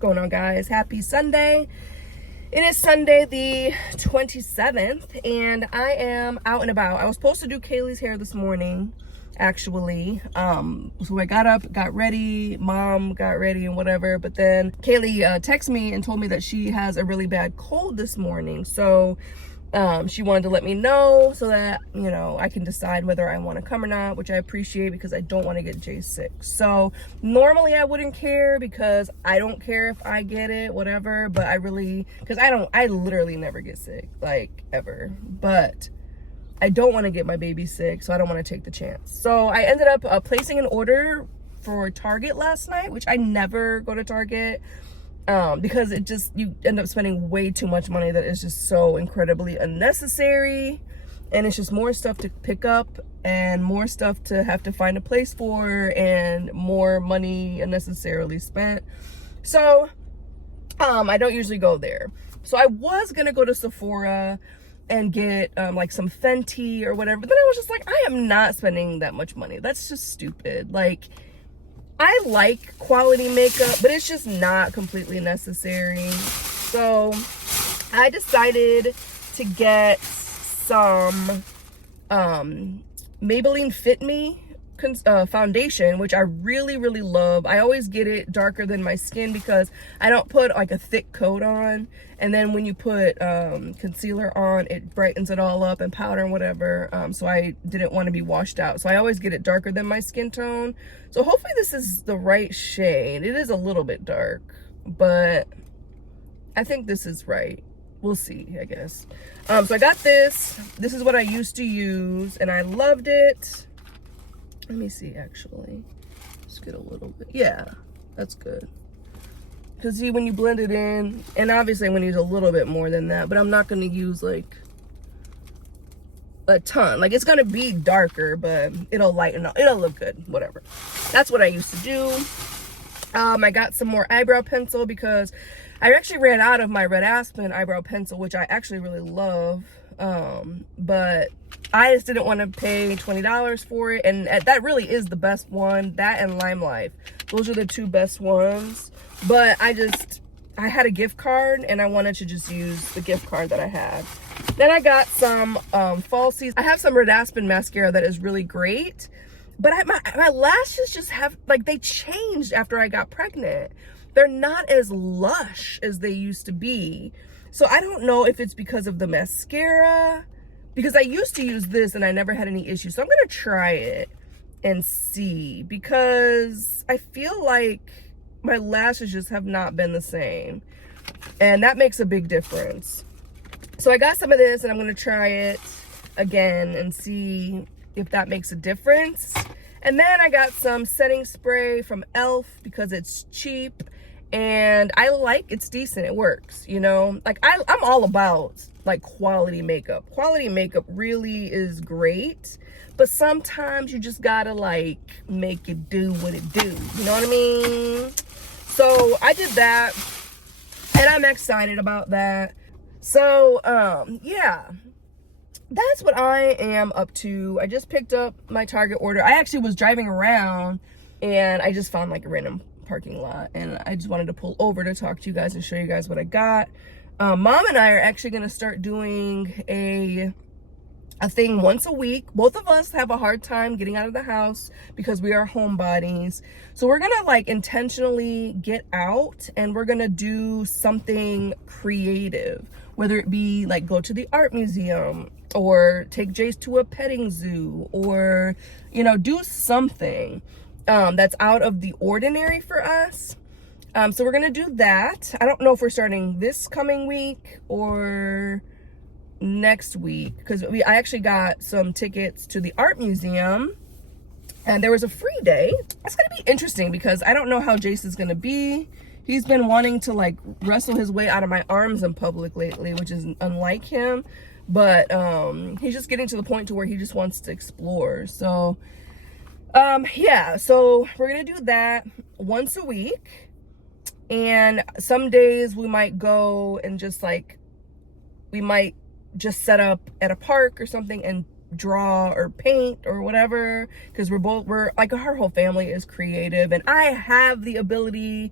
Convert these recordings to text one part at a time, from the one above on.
going on, guys? Happy Sunday. It is Sunday the 27th and I am out and about. I was supposed to do Kaylee's hair this morning, actually. So I got up, got ready, mom got ready and whatever, but then Kaylee texted me and told me that she has a really bad cold this morning. So she wanted to let me know so that, you know, I can decide whether I want to come or not, which I appreciate because I don't want to get Jay sick. So normally I wouldn't care because I don't care if I get it, whatever, but I really, because I literally never get sick, like ever, but I don't want to get my baby sick, so I don't want to take the chance. So I ended up placing an order for Target last night, which I never go to Target. Because it just, you end up spending way too much money that is just so incredibly unnecessary, and it's just more stuff to pick up and more stuff to have to find a place for and more money unnecessarily spent. So I don't usually go there. So I was gonna go to Sephora and get like some Fenty or whatever, but then I was just like, I am not spending that much money. That's just stupid. Like, I like quality makeup, but it's just not completely necessary. So I decided to get some Maybelline Fit Me foundation, which I really love. I always get it darker than my skin because I don't put like a thick coat on, and then when you put concealer on, it brightens it all up, and powder and whatever. So I didn't want to be washed out, so I always get it darker than my skin tone. So hopefully this is the right shade. It is a little bit dark, but I think this is right. We'll see, I guess. So I got this. This is what I used to use and I loved it. Let me see, actually. Let's get a little bit. Yeah, that's good. Because see, when you blend it in, and obviously I'm going to use a little bit more than that, but I'm not going to use like a ton. Like, it's going to be darker, but it'll lighten up. It'll look good, whatever. That's what I used to do. I got some more eyebrow pencil because I actually ran out of my Red Aspen eyebrow pencil, which I actually really love. But I just didn't want to pay $20 for it, and that really is the best one. That and Lime Life, those are the two best ones. But I had a gift card and I wanted to just use the gift card that I had. Then I got some falsies. I have some Red Aspen mascara that is really great, but my lashes just have, like, they changed after I got pregnant. They're not as lush as they used to be. So I don't know if it's because of the mascara, because I used to use this and I never had any issues. So I'm going to try it and see, because I feel like my lashes just have not been the same, and that makes a big difference. So I got some of this and I'm going to try it again and see if that makes a difference. And then I got some setting spray from e.l.f. because it's cheap. And I like, it's decent, it works, you know. Like, I'm all about like quality makeup. Quality makeup really is great, but sometimes you just gotta like make it do what it do, you know what I mean? So I did that and I'm excited about that. So yeah, that's what I am up to. I just picked up my Target order. I actually was driving around and I just found like a random parking lot, and I just wanted to pull over to talk to you guys and show you guys what I got. Mom and I are actually going to start doing a thing once a week. Both of us have a hard time getting out of the house because we are homebodies. So we're going to like intentionally get out and we're going to do something creative, whether it be like go to the art museum or take Jace to a petting zoo, or, you know, do something that's out of the ordinary for us. So we're gonna do that. I don't know if we're starting this coming week or next week, because I actually got some tickets to the art museum and there was a free day. It's gonna be interesting because I don't know how Jace is gonna be. He's been wanting to like wrestle his way out of my arms in public lately, which is unlike him, but he's just getting to the point to where he just wants to explore. So yeah, so we're gonna do that once a week, and some days we might go and just like, we might just set up at a park or something and draw or paint or whatever, because we're like, our whole family is creative and I have the ability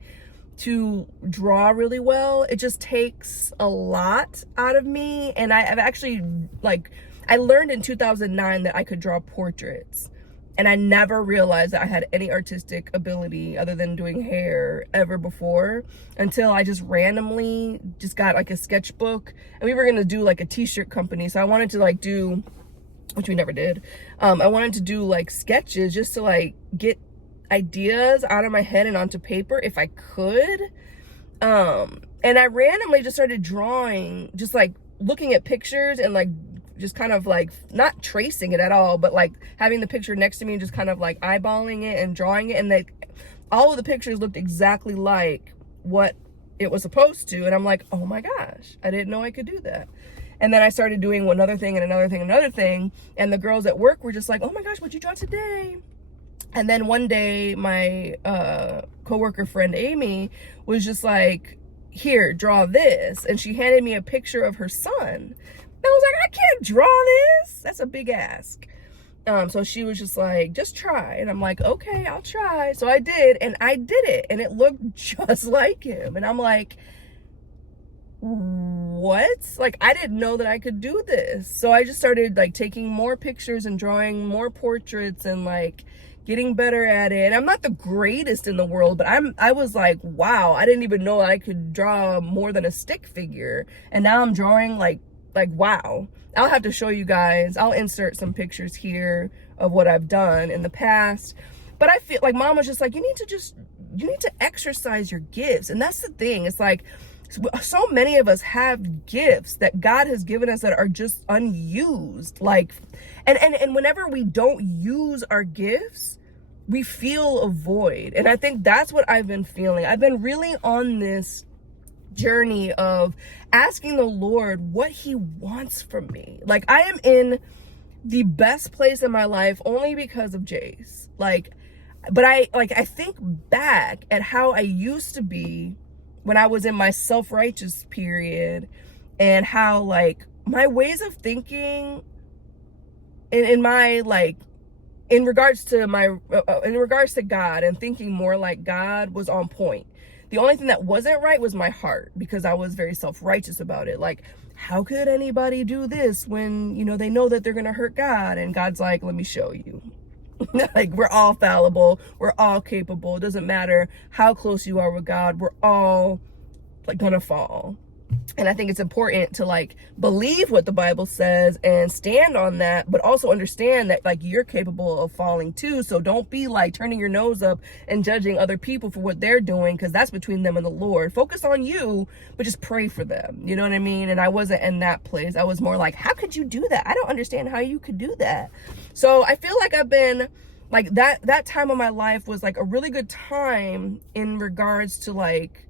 to draw really well. It just takes a lot out of me. And I've actually, like, I learned in 2009 that I could draw portraits. And I never realized that I had any artistic ability other than doing hair ever before, until I just randomly just got like a sketchbook, and we were gonna do like a t-shirt company. So I wanted to like do, which we never did. I wanted to do like sketches just to like get ideas out of my head and onto paper if I could. And I randomly just started drawing, just like looking at pictures and like just kind of like not tracing it at all, but like having the picture next to me and just kind of like eyeballing it and drawing it. And like all of the pictures looked exactly like what it was supposed to. And I'm like, oh my gosh, I didn't know I could do that. And then I started doing another thing and another thing, another thing. And the girls at work were just like, oh my gosh, what'd you draw today? And then one day my coworker friend Amy was just like, here, draw this. And she handed me a picture of her son. I was like, I can't draw this. That's a big ask. So she was just like, just try. And I'm like, okay, I'll try. So I did, and I did it. And it looked just like him. And I'm like, what? Like, I didn't know that I could do this. So I just started like taking more pictures and drawing more portraits and like getting better at it. I'm not the greatest in the world, but I was like, wow, I didn't even know I could draw more than a stick figure. And now I'm drawing like wow. I'll have to show you guys. I'll insert some pictures here of what I've done in the past. But I feel like Mom was just like, you need to exercise your gifts. And that's the thing. It's like, so many of us have gifts that God has given us that are just unused. Like, and whenever we don't use our gifts, we feel a void. And I think that's what I've been feeling. I've been really on this journey of asking the Lord what he wants from me. Like, I am in the best place in my life only because of Jace. Like, but I think back at how I used to be when I was in my self-righteous period, and how like my ways of thinking in my like in regards to God and thinking more like God was on point. The only thing that wasn't right was my heart, because I was very self-righteous about it. Like, how could anybody do this when, you know, they know that they're going to hurt God? And God's like, let me show you. Like, we're all fallible. We're all capable. It doesn't matter how close you are with God. We're all like going to fall. And I think it's important to like believe what the Bible says and stand on that, but also understand that like you're capable of falling too. So don't be like turning your nose up and judging other people for what they're doing, because that's between them and the Lord. Focus on you, but just pray for them. You know what I mean? And I wasn't in that place. I was more like, how could you do that? I don't understand how you could do that. So I feel like I've been like that time of my life was like a really good time in regards to like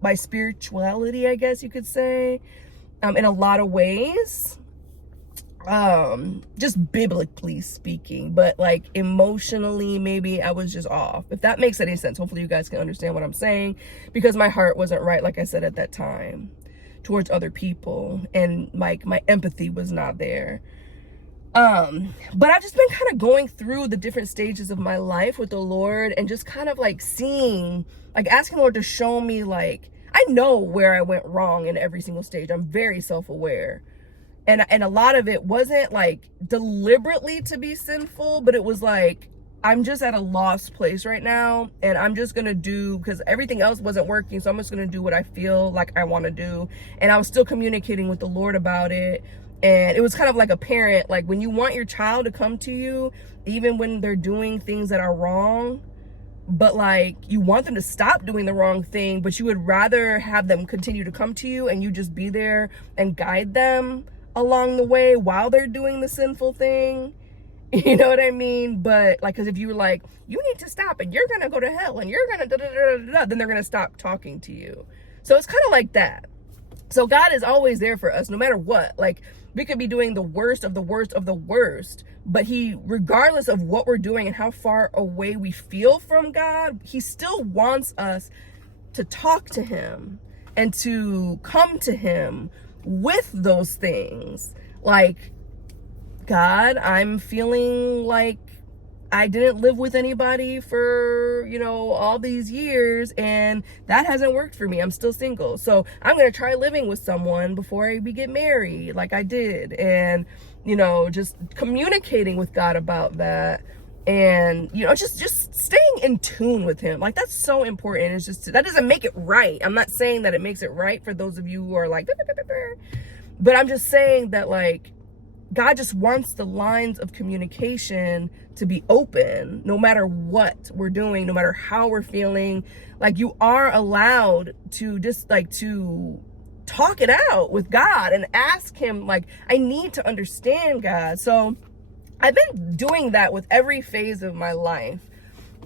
my spirituality, I guess you could say, in a lot of ways, just biblically speaking, but like emotionally, maybe I was just off, if that makes any sense. Hopefully you guys can understand what I'm saying, because my heart wasn't right, like I said, at that time towards other people, and like my empathy was not there. But I've just been kind of going through the different stages of my life with the Lord, and just kind of like seeing, like asking the Lord to show me, like, I know where I went wrong in every single stage. I'm very self-aware. And a lot of it wasn't like deliberately to be sinful, but it was like, I'm just at a lost place right now, and I'm just going to do, because everything else wasn't working. So I'm just going to do what I feel like I want to do. And I was still communicating with the Lord about it. And it was kind of like a parent, like when you want your child to come to you, even when they're doing things that are wrong, but like you want them to stop doing the wrong thing, but you would rather have them continue to come to you and you just be there and guide them along the way while they're doing the sinful thing. You know what I mean? But like, because if you were like, you need to stop and you're gonna go to hell and you're gonna then they're gonna stop talking to you. So it's kind of like that. So God is always there for us no matter what. Like, we could be doing the worst of the worst of the worst, but he, regardless of what we're doing and how far away we feel from God, he still wants us to talk to him and to come to him with those things. Like, God, I'm feeling like I didn't live with anybody for, you know, all these years, and that hasn't worked for me. I'm still single. So I'm going to try living with someone before I get married, like I did. And, you know, just communicating with God about that. And, you know, just staying in tune with him. Like, that's so important. It's just, that doesn't make it right. I'm not saying that it makes it right for those of you who are like, but I'm just saying that, like, God just wants the lines of communication to be open, no matter what we're doing, no matter how we're feeling. Like, you are allowed to just, like, to talk it out with God and ask him, like, I need to understand, God. So I've been doing that with every phase of my life.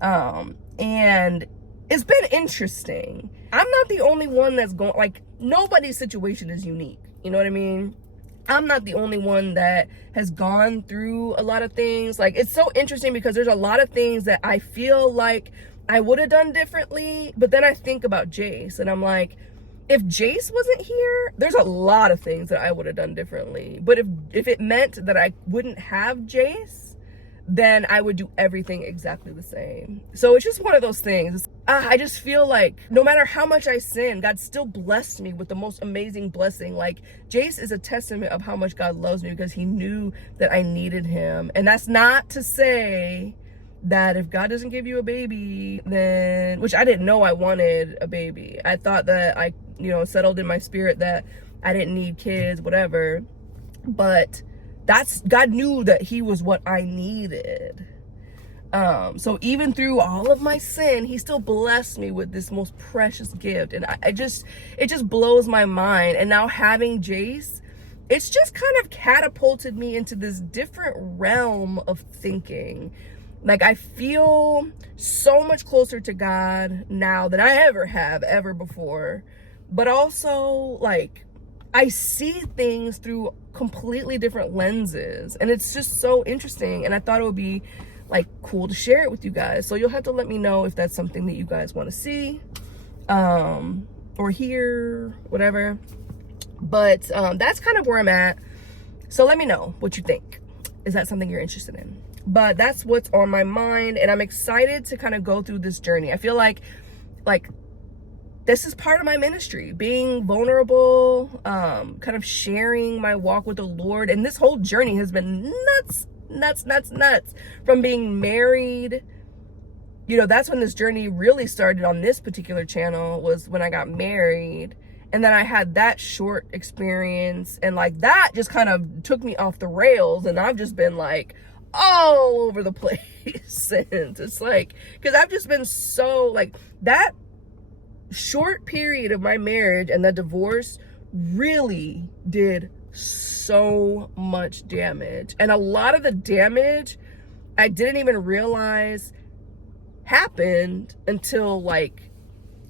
And it's been interesting. I'm not the only one that's going, like, nobody's situation is unique. You know what I mean? I'm not the only one that has gone through a lot of things. Like, it's so interesting because there's a lot of things that I feel like I would have done differently. But then I think about Jace and I'm like, if Jace wasn't here, there's a lot of things that I would have done differently. But if it meant that I wouldn't have Jace, then I would do everything exactly the same. So it's just one of those things. I just feel like no matter how much I sin, God still blessed me with the most amazing blessing. Like, Jace is a testament of how much God loves me because he knew that I needed him. And that's not to say that if God doesn't give you a baby, then, which I didn't know I wanted a baby. I thought that I, you know, settled in my spirit that I didn't need kids, whatever. But that's, God knew that he was what I needed. So even through all of my sin, he still blessed me with this most precious gift. And it just blows my mind. And now having Jace, it's just kind of catapulted me into this different realm of thinking. Like, I feel so much closer to God now than I ever before. But also, like, I see things through completely different lenses, and it's just so interesting. And I thought it would be, like, cool to share it with you guys. So you'll have to let me know if that's something that you guys want to see, or hear, whatever. But that's kind of where I'm at. So let me know what you think. Is that something you're interested in? But that's what's on my mind, and I'm excited to kind of go through this journey. I feel like this is part of my ministry, being vulnerable, kind of sharing my walk with the Lord. And this whole journey has been nuts. From being married, you know, that's when this journey really started on this particular channel, was when I got married. And then I had that short experience, and like that just kind of took me off the rails, and I've just been like all over the place since. It's like, because I've just been so, like, that short period of my marriage and the divorce really did so much damage. And a lot of the damage I didn't even realize happened until, like,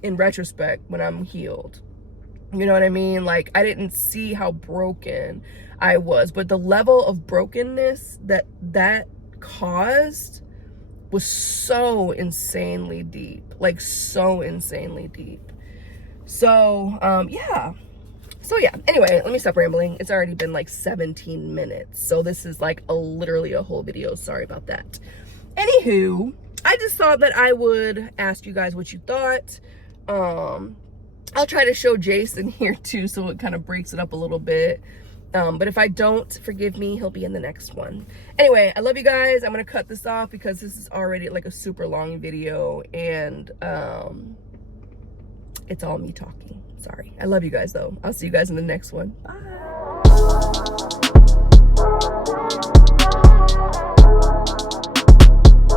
in retrospect, when I'm healed. You know what I mean? Like, I didn't see how broken I was, but the level of brokenness that caused was so insanely deep, like so insanely deep. So yeah, anyway, let me stop rambling. It's already been like 17 minutes, so this is like literally a whole video. Sorry about that. Anywho, I just thought that I would ask you guys what you thought. I'll try to show Jason here too, so it kind of breaks it up a little bit. But if I don't, forgive me, he'll be in the next one. Anyway, I love you guys. I'm gonna cut this off because this is already like a super long video, and it's all me talking. Sorry. I love you guys though. I'll see you guys in the next one. Bye.